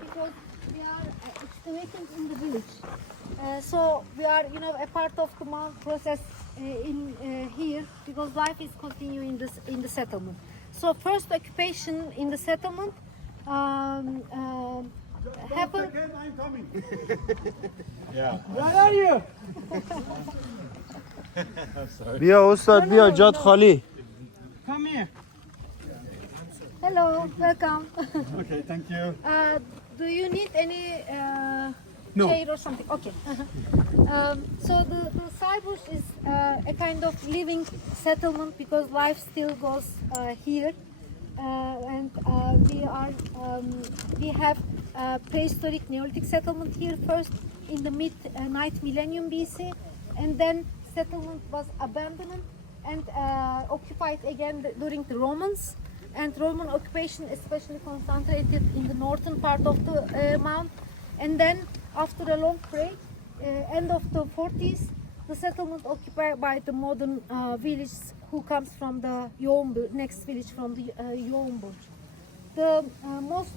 Because we are excavating in the village. So we are, a part of the mount process in here because life is continuing in the settlement. So first occupation in the settlement happened. I'm coming. Yeah. Where are you? I'm sorry. بیا استاد بیا جات خالی. Come here. Hello, welcome. Okay, thank you. Do you need any No. chair or something? Okay. So the Sayburc is a kind of living settlement because life still goes here, and we have prehistoric Neolithic settlement here first in the mid-9th millennium BC, and then settlement was abandoned and occupied again during the Romans. And Roman occupation especially concentrated in the northern part of the mount. And then after a long break, end of the 40s, the settlement occupied by the modern village who comes from the next village from the Sayburc. The most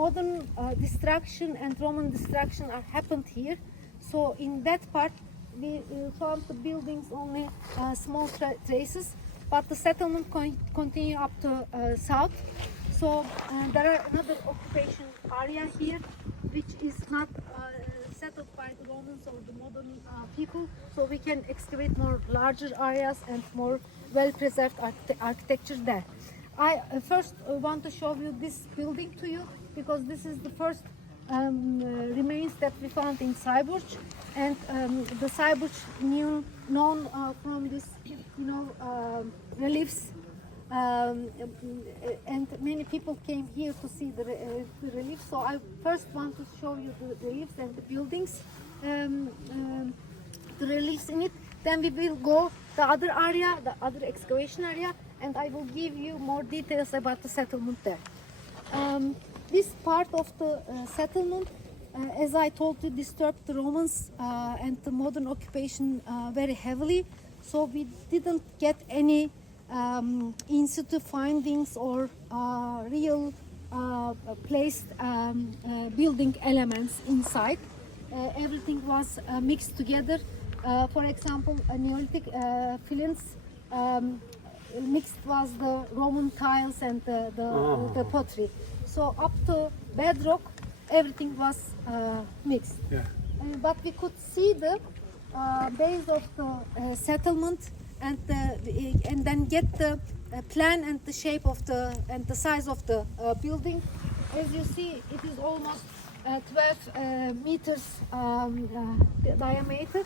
modern destruction and Roman destruction are happened here. So in that part, we found the buildings only small traces. But the settlement continue up to south. So there are another occupation area here, which is not settled by the Romans or the modern people. So we can excavate more larger areas and more well-preserved architecture there. I first want to show you this building to you because this is the first remains that we found in Sayburc, and the Sayburc known from this, reliefs, and many people came here to see the reliefs. So I first want to show you the reliefs and the buildings, the reliefs in it. Then we will go the other area, the other excavation area, and I will give you more details about the settlement there. This part of the settlement, as I told you, disturbed the Romans and the modern occupation very heavily. So we didn't get any in situ findings or real placed building elements inside. Everything was mixed together. For example, Neolithic fillings. Mixed was the Roman tiles and the pottery. So up to bedrock, everything was mixed. Yeah. But we could see the base of the settlement and then get the plan and the shape of and the size of the building. As you see, it is almost 12 meters diameter,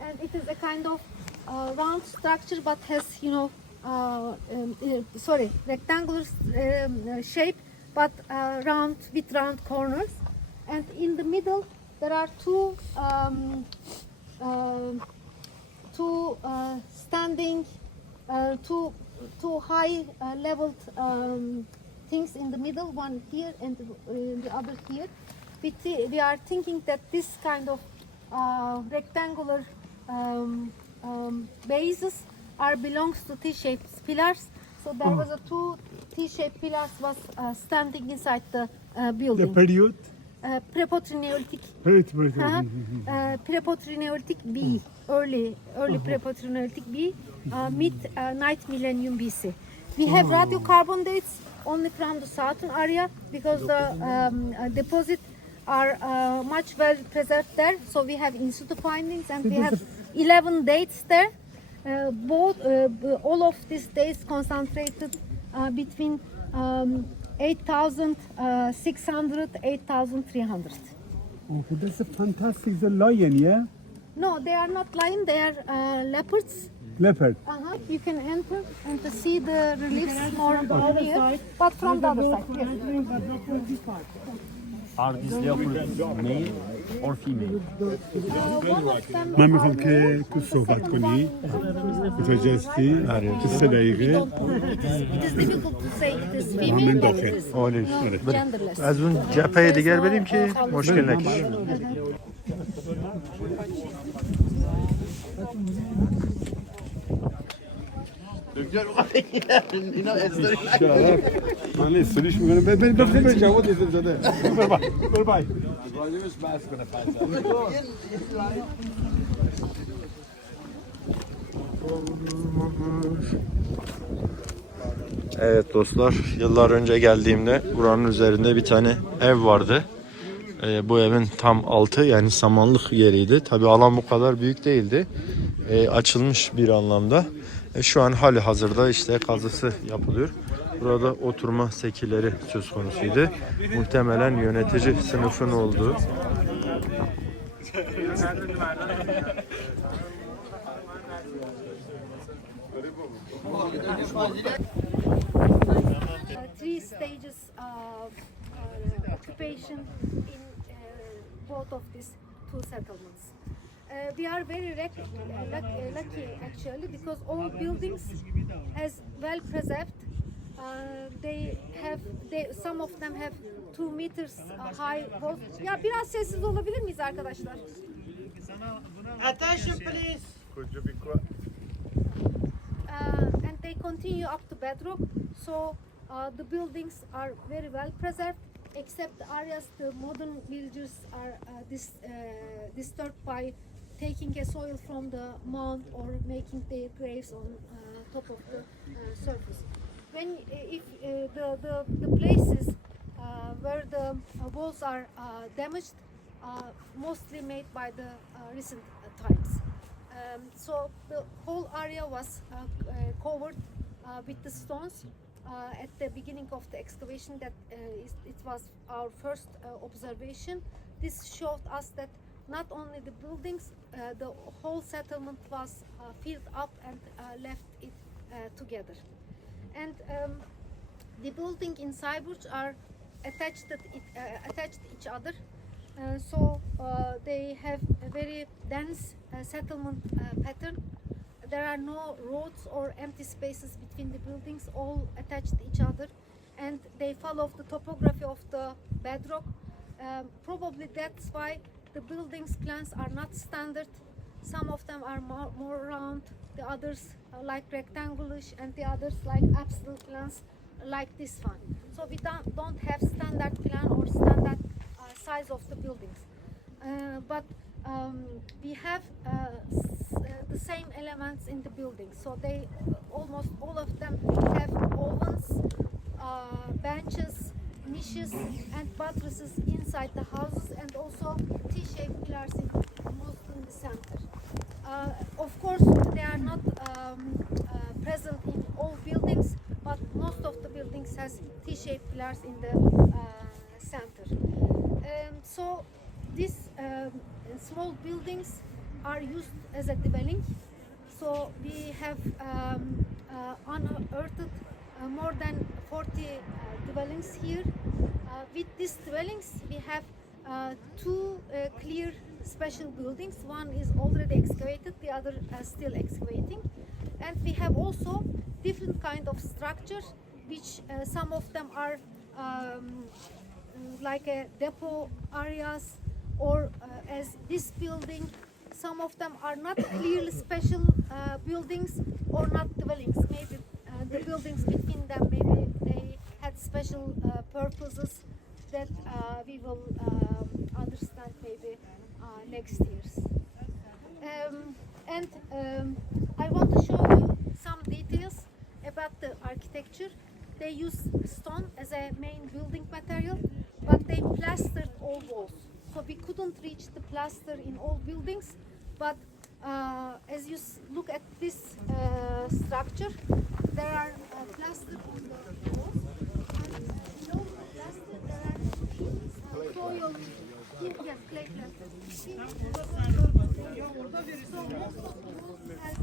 and it is a kind of round structure, but has rectangular shape but round with round corners. And in the middle there are two standing, two high leveled things in the middle, one here and the other here. We are thinking that this kind of rectangular bases belongs to T-shaped pillars. So there was a two T-shaped pillars was standing inside the building. The period? Prepotri Neolithic. Period. Prepotri Neolithic B, early Prepotri Neolithic B, mid 9th millennium BC. We have radiocarbon dates only from the southern area because the deposits are much well preserved there. So we have in situ findings and we have 11 dates there. All of these dates concentrated between 8,600, 8,300. Oh, that's a fantastic. The lion, yeah? No, they are not lion, they are leopards. Leopard. You can enter and to see the reliefs more over here, but from the other side. Yes. Are these leopards male or female? One of them من میخوام که تو صحبت کنی متجستی قصه دقیقه It is difficult to say it is female, but it is genderless. از اون جبهه دیگر بریم که مشکل نکشه. من استوریش میکنم بفرم جواد ایزم زده بر بای Evet dostlar, yıllar önce geldiğimde buranın üzerinde bir tane ev vardı. Bu evin tam altı, yani samanlık yeriydi. Tabi alan bu kadar büyük değildi. Açılmış bir anlamda. Şu an hali hazırda işte kazısı yapılıyor. Burada oturma sekileri söz konusuydu. Muhtemelen yönetici sınıfın olduğu. Three stages of occupation in both of these two settlements. We are very lucky actually because all buildings has well preserved. Some of them have 2 meters high walls. Ya biraz sessiz olabilir miyiz arkadaşlar? Attention please. And they continue up to bedrock. So the buildings are very well preserved, except the areas the modern villagers are disturbed by taking a soil from the mound or making their graves on top of the surface. If the places where the walls are damaged, mostly made by the recent times. So the whole area was covered with the stones. At the beginning of the excavation, it was our first observation. This showed us that not only the buildings, the whole settlement was filled up and left it together. And the building in Sayburc are attached each other. So they have a very dense settlement pattern. There are no roads or empty spaces between the buildings, all attached each other, and they follow the topography of the bedrock. Probably that's why the buildings' plans are not standard. Some of them are more round, the others like rectangular-ish, and the others like absolute plans like this one. So we don't have standard plan or standard size of the buildings, but we have the same elements in the building. So they almost all of them have ovens, benches, niches, and buttresses inside the houses, and also T-shaped pillars most in the center. Of course, they are not present in all buildings, but most of the buildings has T-shaped pillars in the center. So these small buildings are used as a dwelling. So we have unearthed more than 40 dwellings here. With these dwellings, we have two clear special buildings. One is already excavated, the other still excavating. And we have also different kind of structures, which some of them are like a depot areas, or as this building. Some of them are not clearly special buildings or not dwellings. Maybe the buildings between them, maybe they had special purposes that we will understand maybe next years. I want to show you some details about the architecture. They use stone as a main building material, but they plastered all walls. So we couldn't reach the plaster in all buildings, but as you look at this structure, there are plaster on the walls, and below the plaster there are soil, yes, clay plaster. So most of the walls has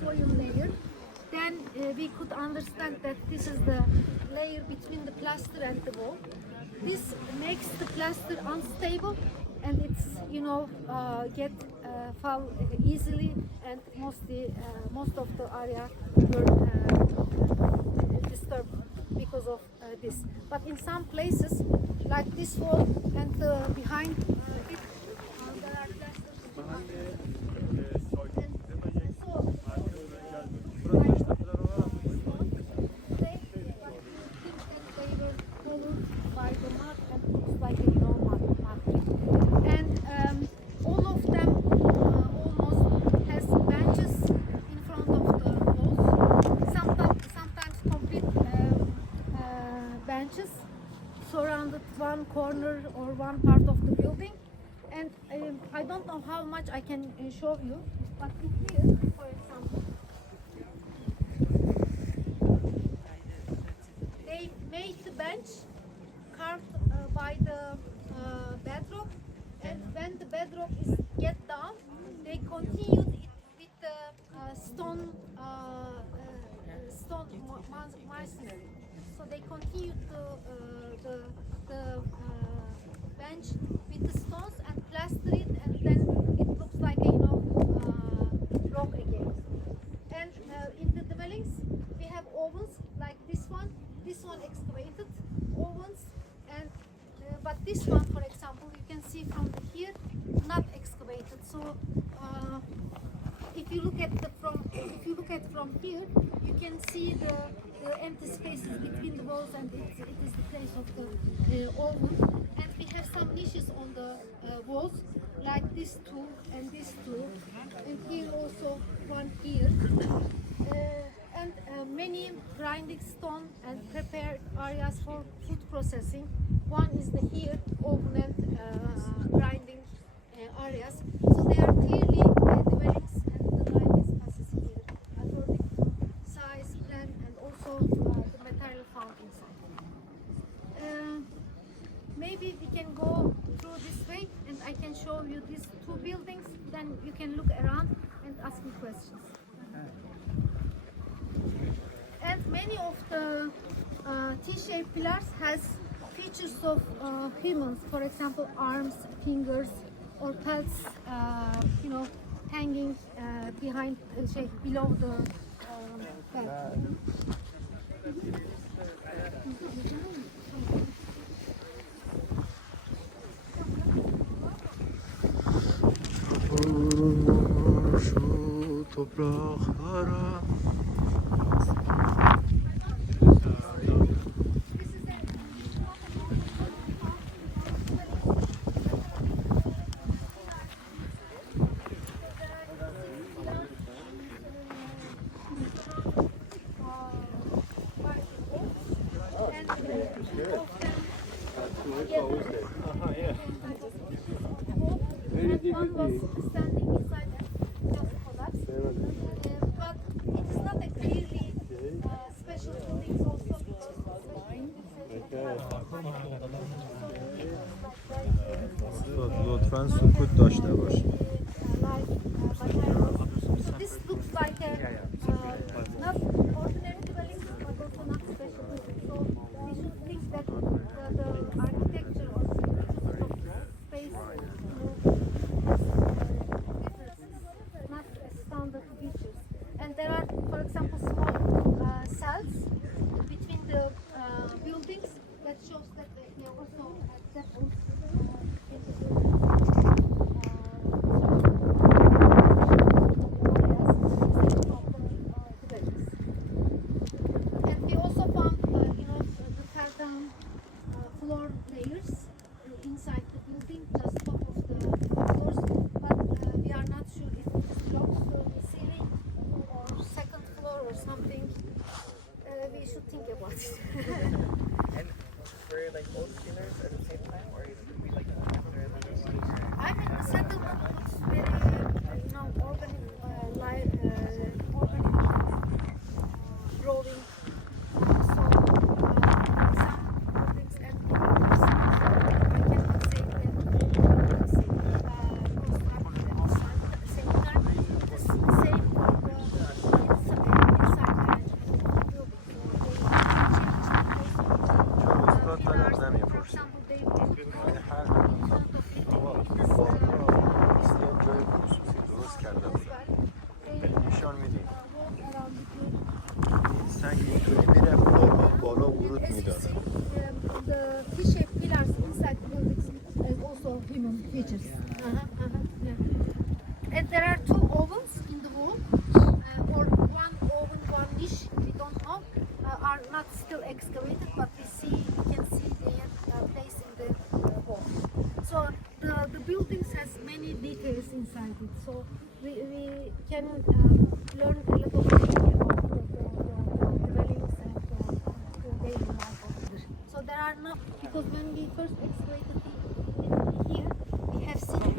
soil layer. Then we could understand that this is the layer between the plaster and the wall. This makes the plaster unstable, and it's fall easily, and most of the area were disturbed because of this. But in some places, like this wall and behind it, there are plasters. Surrounded one corner or one part of the building, and I don't know how much I can show you, but here, for example, they made the bench carved by the bedrock, and when the bedrock is get down, they continued it with the stone masonry. So they continued the bench with the stones and plaster it, and then it looks like a rock again. And in the dwellings we have ovens like this one excavated ovens, and but this one, for example, you can see from here not excavated. So if you look at from here, you can see the empty spaces between the walls, and it is the place of the oven. And we have some niches on the walls, like this two and this two, and here also one here. And many grinding stone and prepared areas for food processing. One is the here oven and grinding areas. So they are clearly dwellings, and the grinding spaces here according to size, plan, and also the material found inside. Maybe we can go through this way, and I can show you these two buildings. Then you can look around and ask me questions. And many of the T-shaped pillars has features of humans, for example, arms, fingers, or pelts, hanging behind, below the bed. Şu topraklara One was standing inside and just collapsed. But it is not a clearly special building also, lütfen sukut taşla var. So this looks like a not think about it. And for like both pillars at the same time, or is it gonna be like after another one? I mean, the settlement looks very, organic, growing. So, some buildings and others, I cannot say that buildings constructed at the same time. The same for the inside for example, they put in front of the T-shaped pillars inside the buildings and also human features. Yeah. And there are 2 ovens in the wall, or 1 oven, 1 niche, we don't know, are not still excavated, but we can see their place in the wall. So the buildings has many details inside it, so we can learn a lot of things about the values and the daily life of it. So there are no, because when we first excavated it here, we have seen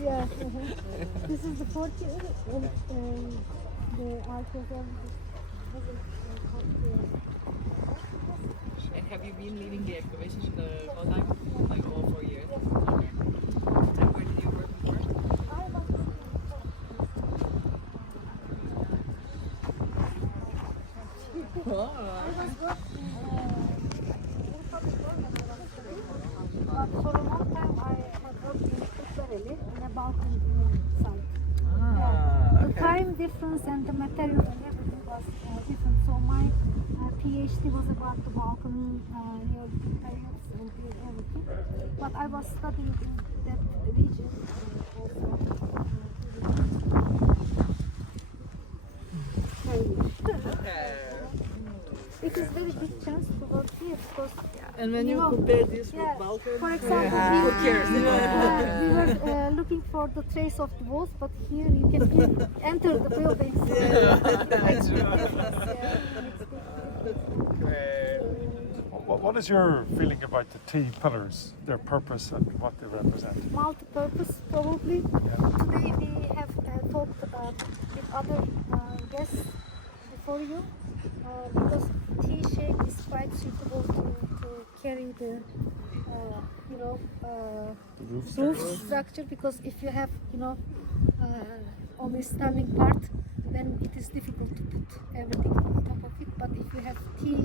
yeah. This is the courtyard and the archaeological. And have you been leading the excavations the whole time? Like all 4 years? Okay. And where did you work before? But for a long time I have worked in Kırklareli in a balcony site. The time difference and the material and everything was different. So my PhD was about the balcony, Neolithic periods and everything. But I was studying in that region It is very big chance to work here because And when you know, compare this yeah, with Balkan, for example, we were looking for the trace of the walls, but here you can enter the buildings. What is your feeling about the T pillars, their purpose and what they represent? Multi-purpose, probably. Today we have talked with other guests before you because T shape is quite suitable to carry the roof structure, because if you have only standing part, then it is difficult to put everything on top of it. But if you have T